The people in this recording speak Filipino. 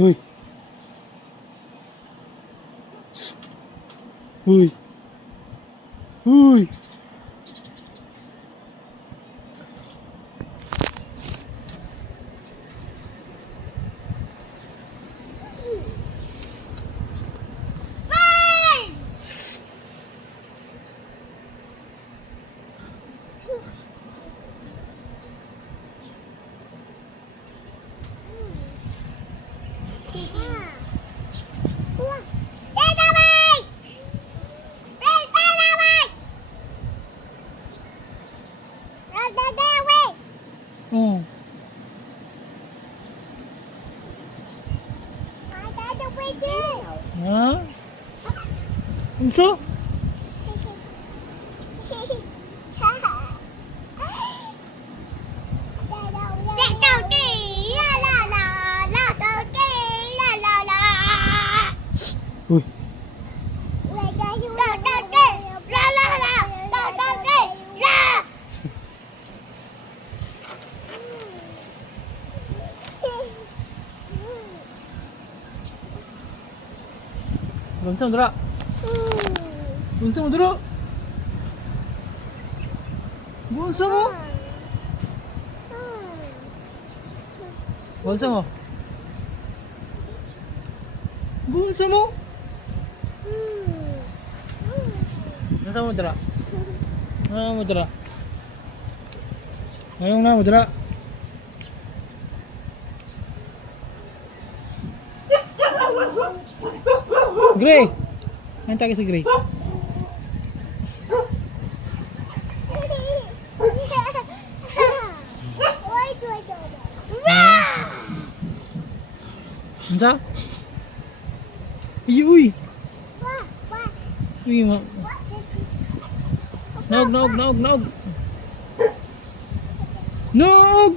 Uy. Shh. Uy. Uy. Shh. Oh. Ha? Unsa? Shh. Uy. Unsa mo dira? Unsa mo dira? Unsa mo? Unsa mo? Unsa mo? Unsa mo dira? Ano mo dira? Ayong na mo dira? Gray! Ano tawag si Gray? Unsa? Uy! Uy mo. Naog! Naog!